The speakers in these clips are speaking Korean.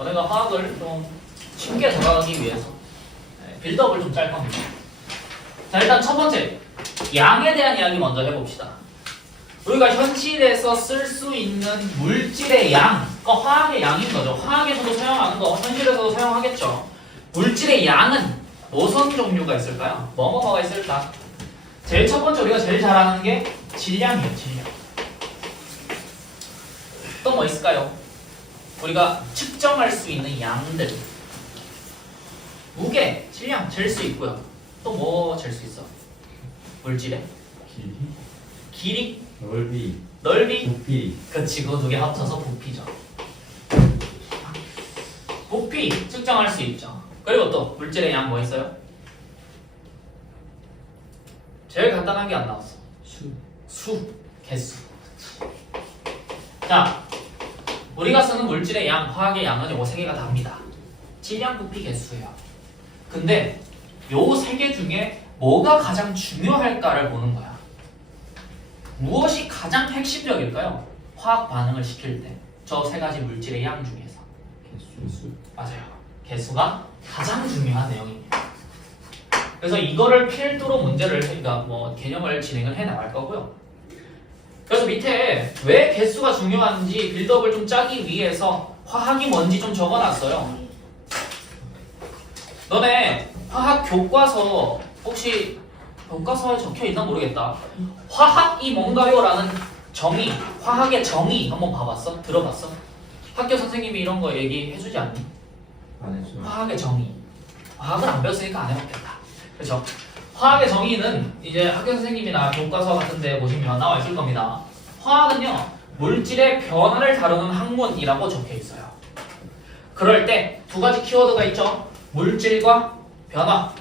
너네가 화학을 좀 쉽게 다가가기 위해서 빌드업을 좀 짤 겁니다. 자, 일단 첫 번째 양에 대한 이야기 먼저 해봅시다. 우리가 현실에서 쓸 수 있는 물질의 양, 그러니까 화학의 양인 거죠. 화학에서도 사용하는 거, 현실에서도 사용하겠죠. 물질의 양은 무슨 종류가 있을까요? 뭐가 있을까? 제일 첫 번째 우리가 제일 잘 아는 게 질량이에요, 질량. 또 뭐 있을까요? 우리가 측정할 수 있는 양들. 무게, 질량 잴 수 있고요. 또 뭐 잴 수 있어? 물질의 길이, 길이, 넓이, 넓이. 부피, 그치, 그거 두 개 합쳐서 부피죠. 부피 측정할 수 있죠. 그리고 또 물질의 양 뭐 있어요? 제일 간단한 게 안 나왔어. 수, 개수. 자, 우리가 쓰는 물질의 양, 화학의 양은 요 세 개가 답니다. 질량, 부피, 개수예요. 근데 요 세 개 중에 뭐가 가장 중요할까를 보는 거야. 무엇이 가장 핵심적일까요? 화학 반응을 시킬 때 저 세 가지 물질의 양 중에서 개수, 맞아요. 개수가 가장 중요한 내용입니다. 그래서 이거를 필두로 문제를 그러니까 뭐 개념을 진행을 해 나갈 거고요. 그래서 밑에 왜 개수가 중요한지 빌드업을 좀 짜기 위해서 화학이 뭔지 좀 적어놨어요. 너네 화학 교과서 혹시 교과서에 적혀 있나 모르겠다. 화학이 뭔가요라는 정의, 화학의 정의 한번 봐봤어? 들어봤어? 학교 선생님이 이런 거 얘기해주지 않니? 안 했어. 화학의 정의. 화학을 안 배웠으니까 안 해봤겠다. 그렇죠? 화학의 정의는 이제 학교 선생님이나 교과서 같은 데 보시면 나와 있을 겁니다. 화학은요, 물질의 변화를 다루는 학문이라고 적혀 있어요. 그럴 때 두 가지 키워드가 있죠. 물질과 변화.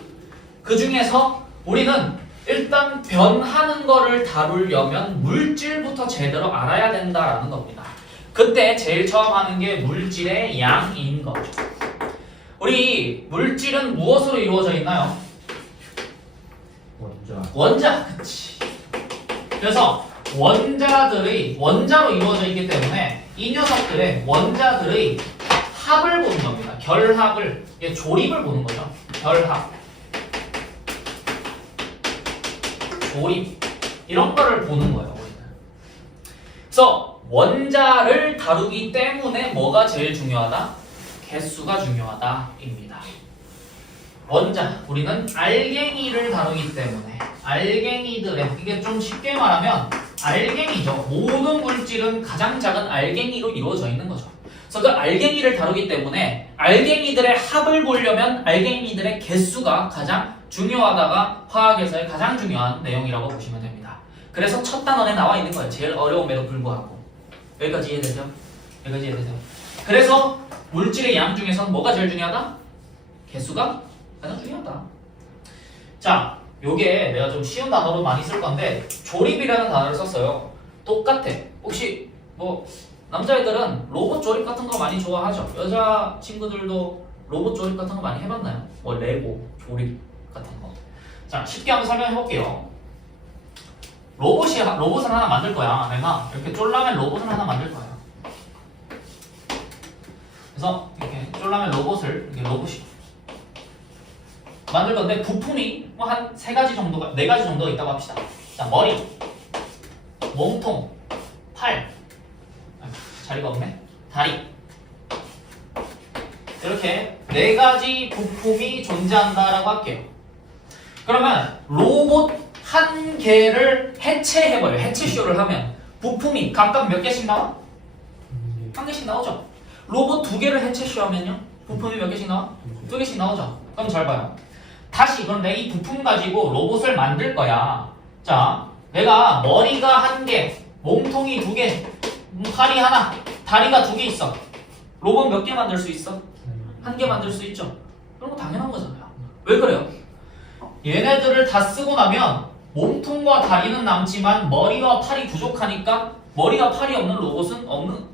그 중에서 우리는 일단 변하는 거를 다루려면 물질부터 제대로 알아야 된다라는 겁니다. 그때 제일 처음 하는 게 물질의 양인 거죠. 우리 물질은 무엇으로 이루어져 있나요? 원자, 그치. 그래서 원자들의 원자로 이루어져 있기 때문에 이 녀석들의 원자들의 합을 보는 겁니다. 결합을, 이게 조립을 보는 거죠. 결합, 조립 이런 거를 보는 거예요. 우리는. 그래서 원자를 다루기 때문에 뭐가 제일 중요하다? 개수가 중요하다입니다. 원자, 우리는 알갱이를 다루기 때문에 알갱이들의, 이게 좀 쉽게 말하면 알갱이죠. 모든 물질은 가장 작은 알갱이로 이루어져 있는 거죠. 그래서 그 알갱이를 다루기 때문에 알갱이들의 합을 보려면 알갱이들의 개수가 가장 중요하다가 화학에서의 가장 중요한 내용이라고 보시면 됩니다. 그래서 첫 단원에 나와 있는 거예요. 제일 어려움에도 불구하고. 여기까지 이해되죠? 여기까지 이해되세요? 그래서 물질의 양 중에서는 뭐가 제일 중요하다? 개수가 가장 중요하다. 자, 요게 내가 좀 쉬운 단어로 많이 쓸 건데 조립이라는 단어를 썼어요. 똑같아. 혹시 뭐 남자애들은 로봇 조립 같은 거 많이 좋아하죠? 여자 친구들도 로봇 조립 같은 거 많이 해봤나요? 뭐 레고 조립 같은 거. 자, 쉽게 한번 설명해 볼게요. 로봇을 하나 만들 거야. 내가 이렇게 쫄라맨 로봇을 하나 만들 거야. 그래서 이렇게 쫄라맨 로봇을 이렇게 로봇이 만들 건데 부품이 뭐 한 세 가지 정도가 네 가지 정도가 있다고 합시다. 자, 머리, 몸통, 팔, 자리가 없네. 다리. 이렇게 네 가지 부품이 존재한다라고 할게요. 그러면 로봇 한 개를 해체해버려요. 해체쇼를 하면 부품이 각각 몇 개씩 나와? 한 개씩 나오죠. 로봇 두 개를 해체쇼하면요, 부품이 몇 개씩 나와? 두 개씩 나오죠. 그럼 잘 봐요. 다시 그럼 내가 이 부품 가지고 로봇을 만들 거야. 자, 내가 머리가 한 개, 몸통이 두 개, 팔이 하나, 다리가 두 개 있어. 로봇 몇 개 만들 수 있어? 한 개 만들 수 있죠. 그런 거 당연한 거잖아요. 왜 그래요? 얘네들을 다 쓰고 나면 몸통과 다리는 남지만 머리와 팔이 부족하니까 머리와 팔이 없는 로봇은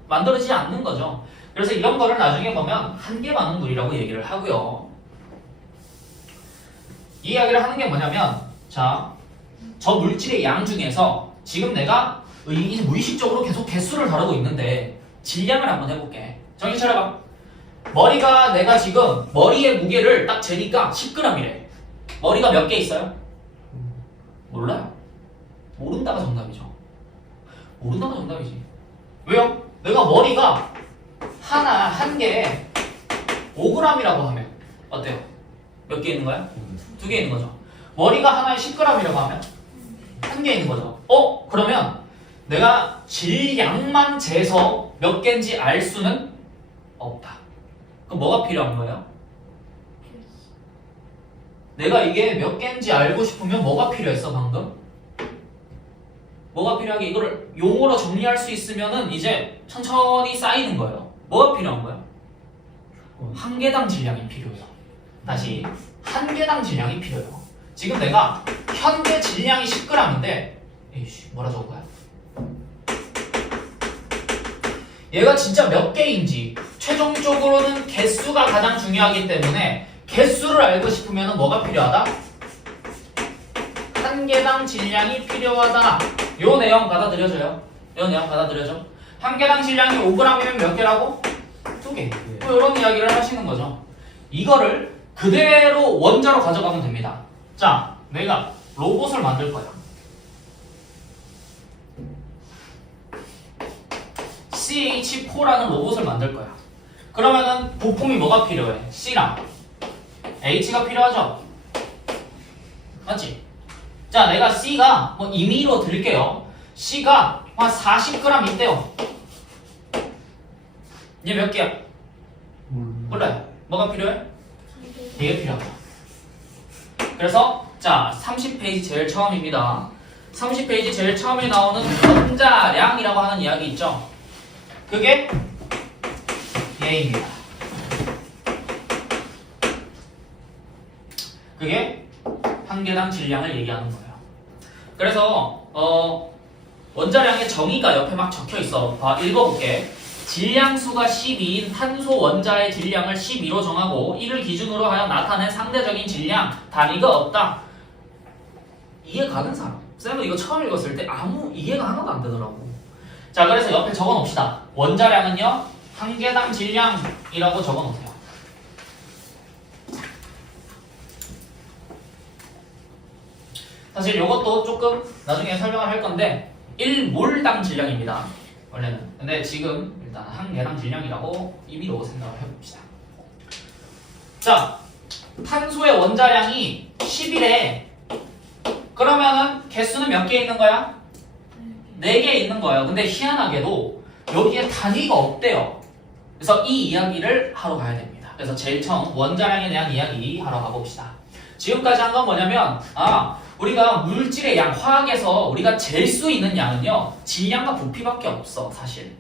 만들어지지 않는 거죠. 그래서 이런 거를 나중에 보면 한계 반응물이라고 얘기를 하고요. 이 이야기를 하는 게 뭐냐면, 자, 저 물질의 양 중에서 지금 내가 무의식적으로 계속 개수를 다루고 있는데 질량을 한번 해볼게. 정신 차려봐. 머리가 내가 지금 머리의 무게를 딱 재니까 10g이래. 머리가 몇 개 있어요? 몰라요. 모른다가 정답이죠. 모른다가 정답이지. 왜요? 내가 머리가 한 개에 5g이라고 하면 어때요? 몇 개 있는 거야? 2개 있는 거죠. 머리가 하나에 10g이라고 하면 한 개 있는 거죠. 그러면 내가 질량만 재서 몇 개인지 알 수는 없다. 그럼 뭐가 필요한 거예요? 내가 이게 몇 개인지 알고 싶으면 뭐가 필요했어 방금? 뭐가 필요하게 이거를 용어로 정리할 수 있으면은 이제 천천히 쌓이는 거예요. 뭐가 필요한 거예요? 한 개당 질량이 필요해요. 다시 한 개당 질량이 필요해요. 지금 내가 현재 질량이 10g인데 에이씨 뭐라 적은 거야? 얘가 진짜 몇 개인지 최종적으로는 개수가 가장 중요하기 때문에 개수를 알고 싶으면 뭐가 필요하다? 한 개당 질량이 필요하다. 요 내용 받아들여져요. 요 내용 받아들여져. 한 개당 질량이 5g이면 몇 개라고? 2개. 뭐 이런 이야기를 하시는 거죠. 이거를 그대로 원자로 가져가면 됩니다. 자, 내가 로봇을 만들 거야. CH4라는 로봇을 만들 거야. 그러면은 부품이 뭐가 필요해? C랑 H가 필요하죠? 맞지? 자, 내가 C가 뭐 임의로 들게요. C가 한 40g 있대요. 얘 몇 개야? 몰라요. 뭐가 필요해? 이게 필요하다. 그래서 자, 30페이지 제일 처음입니다. 30페이지 제일 처음에 나오는 원자량이라고 하는 이야기 있죠? 그게 얘입니다. 그게 한 개당 질량을 얘기하는 거예요. 그래서 원자량의 정의가 옆에 막 적혀 있어. 읽어볼게. 질량수가 12인 탄소 원자의 질량을 12로 정하고 이를 기준으로 하여 나타낸 상대적인 질량 단위가 없다. 이해 가는 사람? 쌤은 이거 처음 읽었을 때 아무 이해가 하나도 안 되더라고. 자, 그래서 옆에 적어 놓읍시다. 원자량은요 한 개당 질량이라고 적어 놓으세요. 사실 이것도 조금 나중에 설명을 할 건데 1몰당 질량입니다. 원래는. 근데 지금 일단 한 개당 질량이라고 임의로 생각을 해봅시다. 자, 탄소의 원자량이 10이래. 그러면은 개수는 몇 개 있는 거야? 4개 있는 거예요. 근데 희한하게도 여기에 단위가 없대요. 그래서 이 이야기를 하러 가야 됩니다. 그래서 제일 처음 원자량에 대한 이야기 하러 가봅시다. 지금까지 한 건 뭐냐면 우리가 물질의 양, 화학에서 우리가 잴 수 있는 양은요 질량과 부피밖에 없어. 사실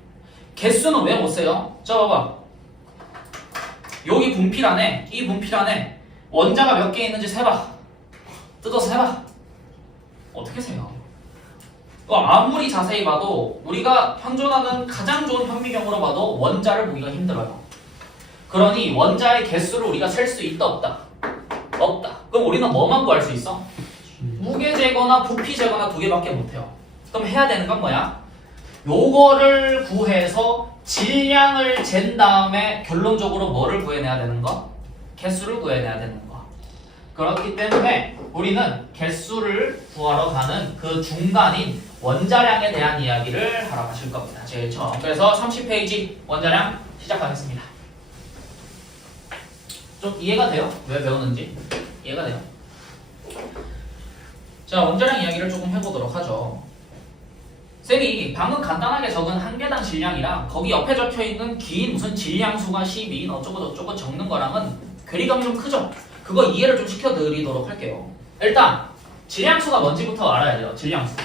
개수는 왜 못 세요? 저 봐봐. 여기 분필안에, 이 분필안에 원자가 몇 개 있는지 세봐. 뜯어서 세봐. 어떻게 세요? 아무리 자세히 봐도 우리가 현존하는 가장 좋은 현미경으로 봐도 원자를 보기가 힘들어요. 그러니 원자의 개수를 우리가 셀 수 있다 없다? 없다. 그럼 우리는 뭐만 구할 수 있어? 무게 재거나 부피 재거나 2개밖에 못해요. 그럼 해야 되는 건 뭐야? 요거를 구해서 질량을 잰 다음에 결론적으로 뭐를 구해내야 되는 거? 개수를 구해내야 되는 거. 그렇기 때문에 우리는 개수를 구하러 가는 그 중간인 원자량에 대한 이야기를 하러 가실 겁니다. 제일 처음. 그래서 30페이지 원자량 시작하겠습니다. 좀 이해가 돼요? 왜 배우는지? 이해가 돼요? 자, 원자량 이야기를 조금 해보도록 하죠. 쌤이 방금 간단하게 적은 한 개당 질량이랑 거기 옆에 적혀있는 긴 무슨 질량수가 12 어쩌고 저쩌고 적는 거랑은 괴리감이 좀 크죠? 그거 이해를 좀 시켜드리도록 할게요. 일단 질량수가 뭔지부터 알아야 돼요. 질량수.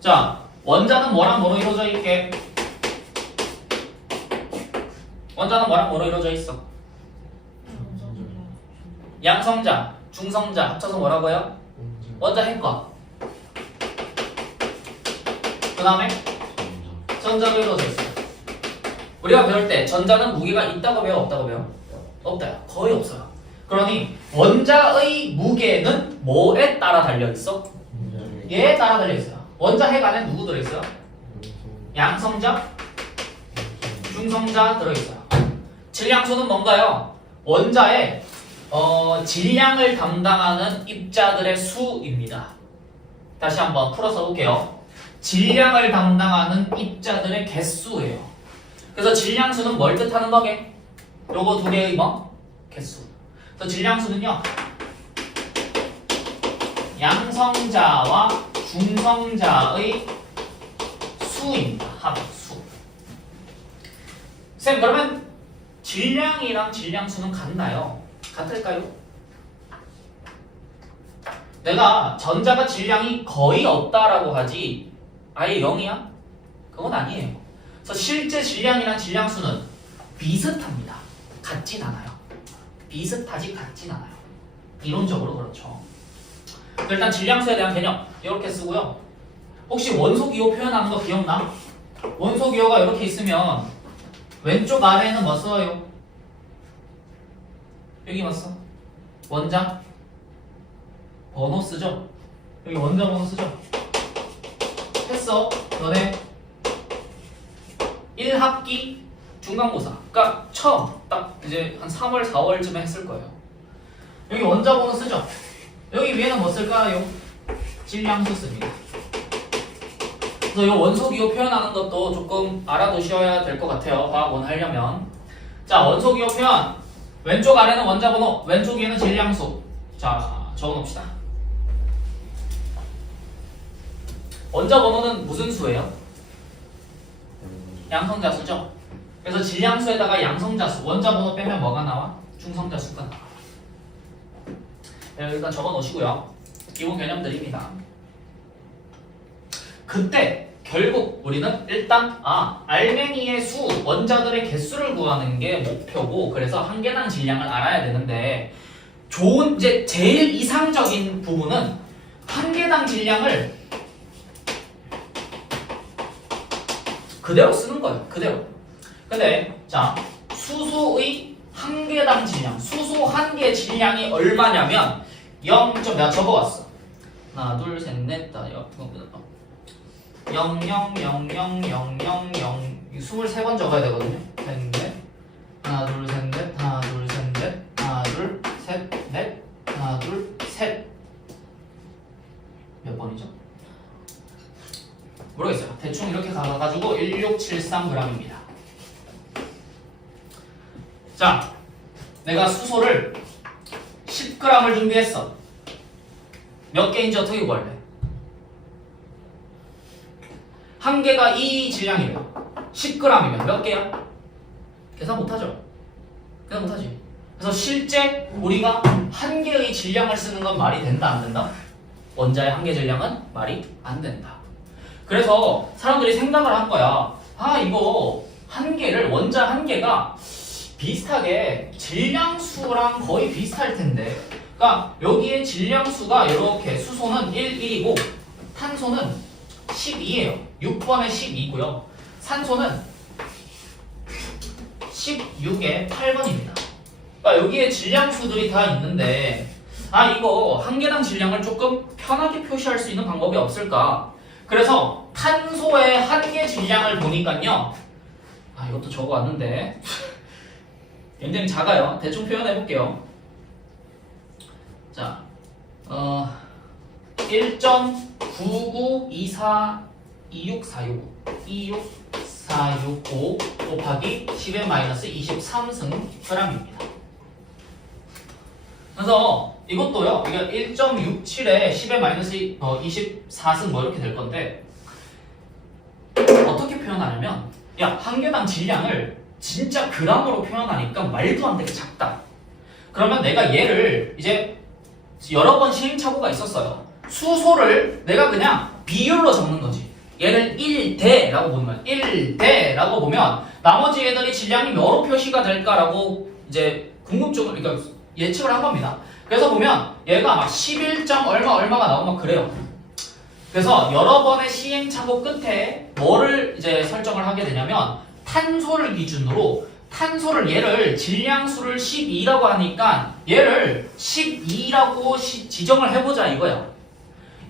자, 원자는 뭐랑 뭐로 이루어져 있게? 원자는 뭐랑 뭐로 이루어져 있어? 양성자, 중성자 합쳐서 뭐라고요? 원자 핵과 그 다음에 전자로 이루어져 있어요. 우리가 배울 때 전자는 무게가 있다고 배워? 없다고 배워? 없다요. 거의 없어요. 그러니 원자의 무게는 뭐에 따라 달려있어? 얘에 따라 달려있어요. 원자 핵 안에 누구 들어있어요? 양성자, 중성자 들어있어요. 질량수는 뭔가요? 원자의 질량을 담당하는 입자들의 수입니다. 다시 한번 풀어서 볼게요. 질량을 담당하는 입자들의 개수예요. 그래서 질량수는 뭘 뜻하는 거게? 요거 두 개의 뭐? 개수. 그래서 질량수는요, 양성자와 중성자의 수입니다. 합수. 쌤, 그러면 질량이랑 질량수는 같나요? 같을까요? 내가 전자가 질량이 거의 없다라고 하지 아예 0이야? 그건 아니에요. 그래서 실제 질량이랑 질량수는 비슷합니다. 같진 않아요. 비슷하지 같진 않아요. 이론적으로 그렇죠. 일단 질량수에 대한 개념 이렇게 쓰고요. 혹시 원소기호 표현하는 거 기억나? 원소기호가 이렇게 있으면 왼쪽 아래에는 뭐 써요? 여기 뭐 써? 원자 번호 쓰죠? 여기 원자 번호 쓰죠? 했어. 너네 1학기 중간고사. 그러니까 처음 딱 이제 한 3월, 4월쯤에 했을 거예요. 여기 원자 번호 쓰죠? 여기 위에는 뭐 쓸까요? 질량수 씁니다. 그래서 이 원소기호 표현하는 것도 조금 알아두셔야 될 것 같아요. 과학원 하려면. 자, 원소기호 표현. 왼쪽 아래는 원자 번호, 왼쪽 위에는 질량수. 자, 적어놓읍시다. 원자 번호는 무슨 수예요? 양성자수죠? 그래서 질량수에다가 양성자수, 원자 번호 빼면 뭐가 나와? 중성자수가 나와. 네, 일단 적어 놓으시고요. 기본 개념들입니다. 그때 결국 우리는 일단 알맹이의 수, 원자들의 개수를 구하는 게 목표고, 그래서 한 개당 질량을 알아야 되는데, 좋은 이제 제일 이상적인 부분은 한 개당 질량을 그대로 쓰는 거예요. 그대로. 근데 자, 수소의 한 개당 질량, 수소 한 개 질량이 얼마냐면 0. 내가 적어왔어. 하나, 둘, 셋, 넷, 다, 23번 적어야 되거든요. 셋, 넷, 하나, 둘, 셋, 넷, 하나, 둘, 셋, 넷, 하나, 둘, 셋, 넷, 하나, 둘, 셋. 몇 번이죠? 모르겠어요. 대충 이렇게 가가지고 1673g입니다. 자, 내가 수소를 10g을 준비했어. 몇 개인지 어떻게 구할래? 한 개가 이 질량이래요. 10g이면 몇 개야? 계산 못하죠? 계산 못하지. 그래서 실제 우리가 한 개의 질량을 쓰는 건 말이 된다, 안 된다? 원자의 한 개 질량은 말이 안 된다. 그래서 사람들이 생각을 한 거야. 이거 한 개를, 원자 한 개가 비슷하게 질량수랑 거의 비슷할 텐데. 그러니까 여기에 질량수가 이렇게 수소는 1, 1이고 탄소는 12예요. 6번에 12고요. 산소는 16에 8번입니다. 그러니까 여기에 질량수들이 다 있는데 이거 한 개당 질량을 조금 편하게 표시할 수 있는 방법이 없을까? 그래서 탄소의 한 개 질량을 보니까요. 이것도 적어왔는데 굉장히 작아요. 대충 표현해 볼게요. 자, 1.99242626465 곱하기 10의 마이너스 23승g입니다. 그래서 이것도요, 이게 1.67에 10의 마이너스 24승 뭐 이렇게 될 건데, 어떻게 표현하냐면, 한 개당 질량을 진짜 그람으로 표현하니까 말도 안 되게 작다. 그러면 내가 얘를 이제 여러 번 시행착오가 있었어요. 수소를 내가 그냥 비율로 적는 거지. 얘를 1대라고 보면 1대라고 보면 나머지 애들이 질량이 뭐로 표시가 될까라고 이제 궁금증을, 그러니까 예측을 한 겁니다. 그래서 보면 얘가 막 11. 얼마가 나오면 그래요. 그래서 여러 번의 시행착오 끝에 뭐를 이제 설정을 하게 되냐면, 탄소를 기준으로 얘를 질량수를 12라고 하니까 얘를 12라고 지정을 해보자 이거야.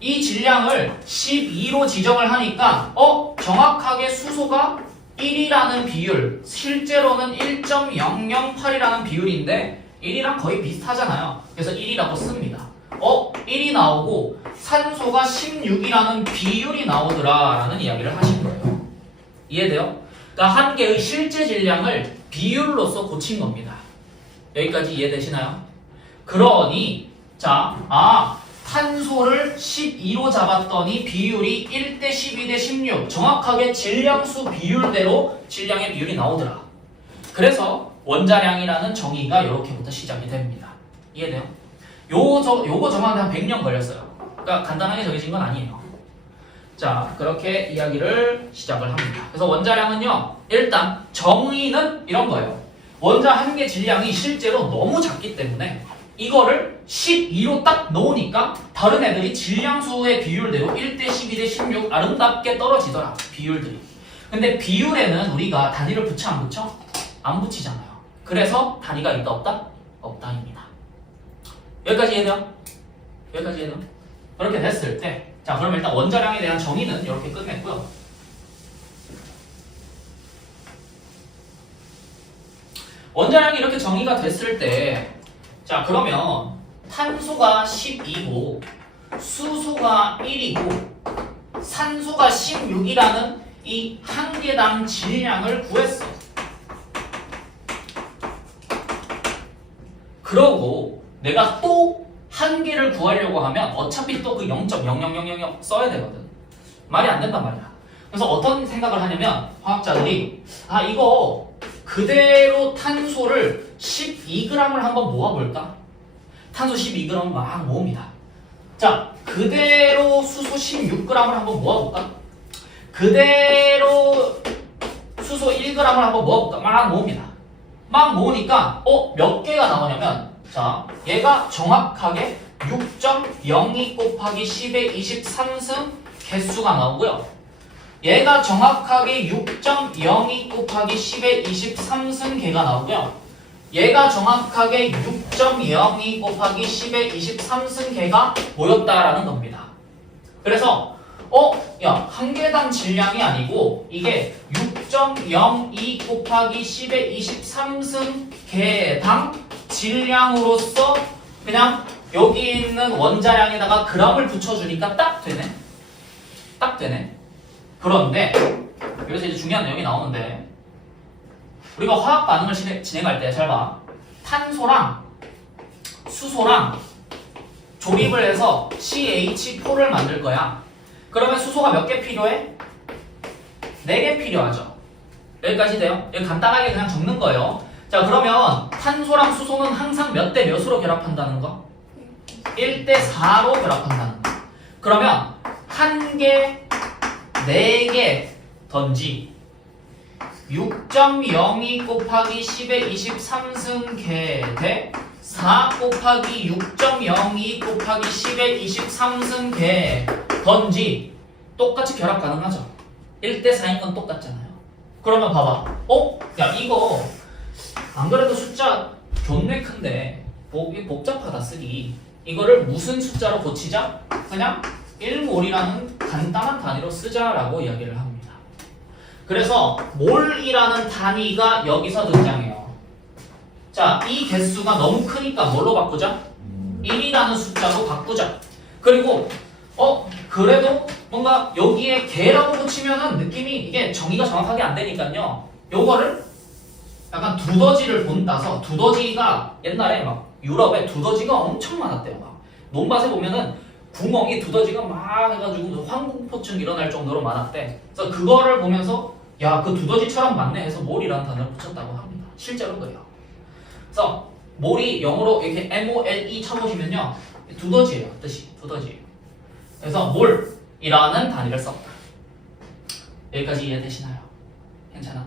이 질량을 12로 지정을 하니까 정확하게 수소가 1이라는 비율, 실제로는 1.008이라는 비율인데 1이랑 거의 비슷하잖아요. 그래서 1이라고 씁니다. 1이 나오고 산소가 16이라는 비율이 나오더라 라는 이야기를 하신 거예요. 이해돼요? 그러니까 한 개의 실제 질량을 비율로서 고친 겁니다. 여기까지 이해되시나요? 그러니 탄소를 12로 잡았더니 비율이 1대 12대 16 정확하게 질량수 비율대로 질량의 비율이 나오더라. 그래서 원자량이라는 정의가 이렇게부터 시작이 됩니다. 이해돼요? 요거 정하는데 한 100년 걸렸어요. 그러니까 간단하게 정해진 건 아니에요. 자, 그렇게 이야기를 시작을 합니다. 그래서 원자량은요, 일단 정의는 이런 거예요. 원자 한 개 질량이 실제로 너무 작기 때문에 이거를 12로 딱 놓으니까 다른 애들이 질량수의 비율대로 1대 12대 16 아름답게 떨어지더라. 비율들이. 근데 비율에는 우리가 단위를 붙여 안 붙여? 안 붙이잖아요. 그래서 단위가 있다 없다? 없다입니다. 여기까지 이해돼요? 여기까지 이해돼요? 그렇게 됐을 때 그럼 일단 원자량에 대한 정의는 이렇게 끝냈고요. 원자량이 이렇게 정의가 됐을 때 그러면 탄소가 12고 수소가 1이고 산소가 16이라는 이 한 개당 질량을 구했어. 그러고 내가 또 한 개를 구하려고 하면 어차피 또 그 0.00000 써야 되거든. 말이 안 된단 말이야. 그래서 어떤 생각을 하냐면 화학자들이 이거 그대로 탄소를 12g을 한번 모아볼까? 탄소 12g을 막 모읍니다. 그대로 수소 16g을 한번 모아볼까? 그대로 수소 1g을 한번 모아볼까? 막 모읍니다. 막 모으니까 몇 개가 나오냐면 얘가 정확하게 6.02 곱하기 10의 23승 개수가 나오고요. 얘가 정확하게 6.02 곱하기 10의 23승 개가 나오고요. 얘가 정확하게 6.02 곱하기 10의 23승 개가 모였다라는 겁니다. 그래서 한 개당 질량이 아니고 이게 6.02 곱하기 10의 23승 개당 질량으로서 그냥 여기 있는 원자량에다가 g을 붙여주니까 딱 되네. 딱 되네. 그런데 여기서 이제 중요한 내용이 나오는데 우리가 화학 반응을 진행할 때 잘 봐. 탄소랑 수소랑 조립을 해서 CH4를 만들 거야. 그러면 수소가 몇 개 필요해? 4개 필요하죠. 여기까지 돼요? 여기 간단하게 그냥 적는 거예요. 그러면 탄소랑 수소는 항상 몇 대 몇으로 결합한다는 거? 1대 4로 결합한다는 거. 그러면 한 개, 4개 던지 6.02 곱하기 10의 23승 개 대 4 곱하기 6.02 곱하기 10의 23승 개 던지 똑같이 결합 가능하죠? 1대 4인 건 똑같잖아요. 그러면 봐봐. 야 이거 안 그래도 숫자 존내 큰데 복잡하다 쓰기. 이거를 무슨 숫자로 고치자? 그냥 1몰이라는 간단한 단위로 쓰자라고 이야기를 합니다. 그래서 몰이라는 단위가 여기서 등장해요. 이 개수가 너무 크니까 뭘로 바꾸자? 1이라는 숫자로 바꾸자. 그리고 그래도 뭔가 여기에 개라고 붙이면은 느낌이 이게 정의가 정확하게 안 되니까요. 요거를 약간 두더지를 본따서 두더지가 옛날에 막 유럽에 두더지가 엄청 많았대요. 막 논밭에 보면은 구멍이 두더지가 막 해가지고 황공포증 일어날 정도로 많았대. 그래서 그거를 보면서 야, 그 두더지처럼 많네 해서 몰이라는 단어를 붙였다고 합니다. 실제로 그래요. 그래서 몰이 영어로 이렇게 MOLE 쳐보시면요, 두더지예요. 뜻이 두더지. 그래서 몰이라는 단위를 썼다. 여기까지 이해되시나요? 괜찮아?